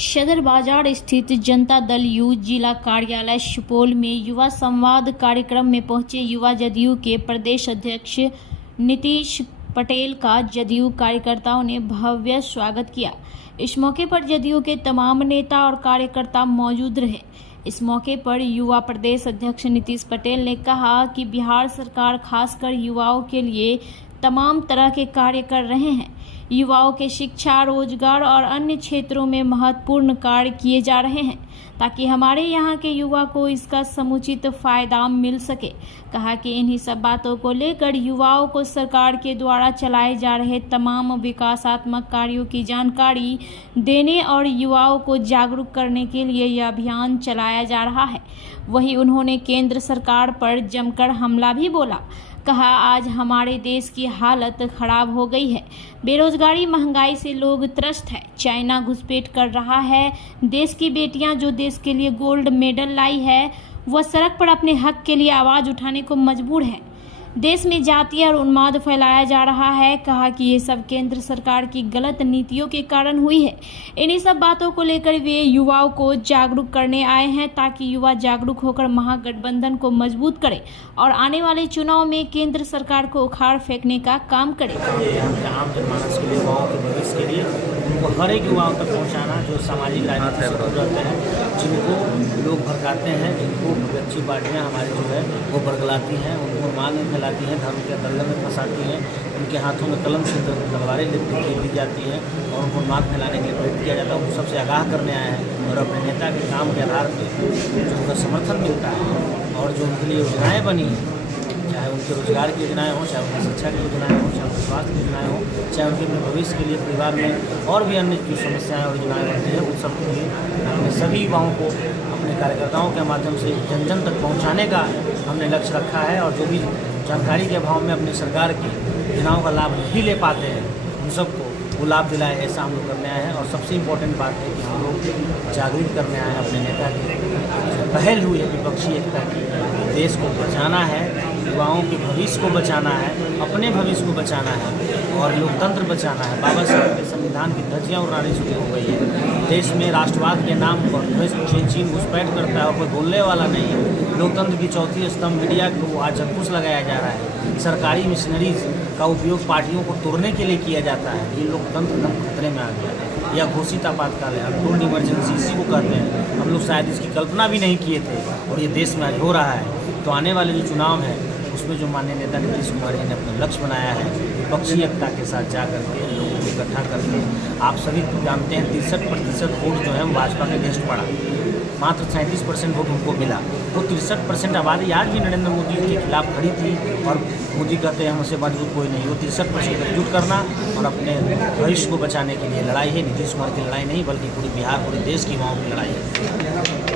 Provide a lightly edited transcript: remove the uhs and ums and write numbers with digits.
सदर बाजार स्थित जनता दल यू जिला कार्यालय सुपौल में युवा संवाद कार्यक्रम में पहुंचे युवा जदयू के प्रदेश अध्यक्ष नीतीश पटेल का जदयू कार्यकर्ताओं ने भव्य स्वागत किया। इस मौके पर जदयू के तमाम नेता और कार्यकर्ता मौजूद रहे। इस मौके पर युवा प्रदेश अध्यक्ष नीतीश पटेल ने कहा कि बिहार सरकार खासकर युवाओं के लिए तमाम तरह के कार्य कर रहे हैं। युवाओं के शिक्षा, रोजगार और अन्य क्षेत्रों में महत्वपूर्ण कार्य किए जा रहे हैं ताकि हमारे यहाँ के युवा को इसका समुचित फायदा मिल सके। कहा कि इन्हीं सब बातों को लेकर युवाओं को सरकार के द्वारा चलाए जा रहे तमाम विकासात्मक कार्यों की जानकारी देने और युवाओं को जागरूक करने के लिए यह अभियान चलाया जा रहा है। वहीं उन्होंने केंद्र सरकार पर जमकर हमला भी बोला। कहा, आज हमारे देश की हालत खराब हो गई है। बेरोजगारी, महंगाई से लोग त्रस्त है। चाइना घुसपैठ कर रहा है। देश की बेटियां जो देश के लिए गोल्ड मेडल लाई है, वह सड़क पर अपने हक के लिए आवाज उठाने को मजबूर है। देश में जातीय और उन्माद फैलाया जा रहा है। कहा कि ये सब केंद्र सरकार की गलत नीतियों के कारण हुई है। इन्हीं सब बातों को लेकर वे युवाओं को जागरूक करने आए हैं ताकि युवा जागरूक होकर महागठबंधन को मजबूत करे और आने वाले चुनाव में केंद्र सरकार को उखाड़ फेंकने का काम करे। आम जनमानस के लिए, युवाओं के भविष्य के लिए उनको हर एक युवाओं तक पहुँचाना, जो सामाजिक राजनीति से दूर रहते हैं, जिनको लोग भड़काते हैं, जिनको विपक्षी पार्टियाँ हमारी जो है वो बरगलाती हैं, उनको मान में फैलाती हैं, धर्म के दंगल में फंसाती हैं, उनके हाथों में कलम से तलवारें दी जाती हैं और उनको मार्ग फैलाने के लिए प्रेरित किया जाता है। उनको सबसे आगाह करने आए हैं और अपने नेता के काम के आधार पर जो उनका समर्थन मिलता है और जो उनके लिए योजनाएँ बनी हैं, चाहे उनके रोजगार की योजनाएँ हों, चाहे उनकी शिक्षा की योजनाएँ हों, चाहे उनके स्वास्थ्य की योजनाएँ हों, चाहे उनके अपने भविष्य के लिए परिवार में और भी अन्य जो समस्याएँ और योजनाएँ बनती हैं, उन सब के लिए हमने सभी युवाओं को अपने कार्यकर्ताओं के माध्यम से जन जन तक पहुँचाने का हमने लक्ष्य रखा है। और जो भी जानकारी के अभाव में अपनी सरकार की योजनाओं का लाभ नहीं ले पाते हैं, उन सबको वो लाभ दिलाए, ऐसा हम लोग करने आए हैं। और सबसे इम्पोर्टेंट बात है कि हम लोग जागृत करने आए हैं अपने नेता की पहल हुई है विपक्षी एकता की। देश को बचाना है, युवाओं के भविष्य को बचाना है, अपने भविष्य को बचाना है और लोकतंत्र बचाना है। बाबा साहब के संविधान की धज्जियां उड़ानी शुरू हो गई है। देश में राष्ट्रवाद के नाम पर चीन घुसपैठ करता है और कोई बोलने वाला नहीं है। लोकतंत्र की चौथी स्तंभ मीडिया को आज अंकुश लगाया जा रहा है। सरकारी मिशनरीज का उपयोग पार्टियों को तोड़ने के लिए किया जाता है। ये लोकतंत्र खतरे में आ गया है। यह घोषित आपातकाल है, अनटोल्ड इमरजेंसी इसी को कहते हैं। हम लोग शायद इसकी कल्पना भी नहीं किए थे और ये देश में आज हो रहा है। तो आने वाले जो चुनाव है उसमें जो माननीय नेता नीतीश कुमार जी ने अपना लक्ष्य बनाया है, विपक्षी एकता के साथ जा करके लोगों को इकट्ठा करके, आप सभी जानते हैं 63% वोट जो है भाजपा के अगेंस्ट पड़ा, मात्र 37% वोट उनको मिला। वो 63% आबादी आज भी नरेंद्र मोदी के खिलाफ खड़ी थी और मोदी कहते हैं हमसे मजबूत कोई नहीं। वो 63% एकजुट करना और अपने भविष्य को बचाने के लिए लड़ाई है। नीतीश कुमार की लड़ाई नहीं, बल्कि पूरी बिहार, पूरे देश की युवाओं की लड़ाई है।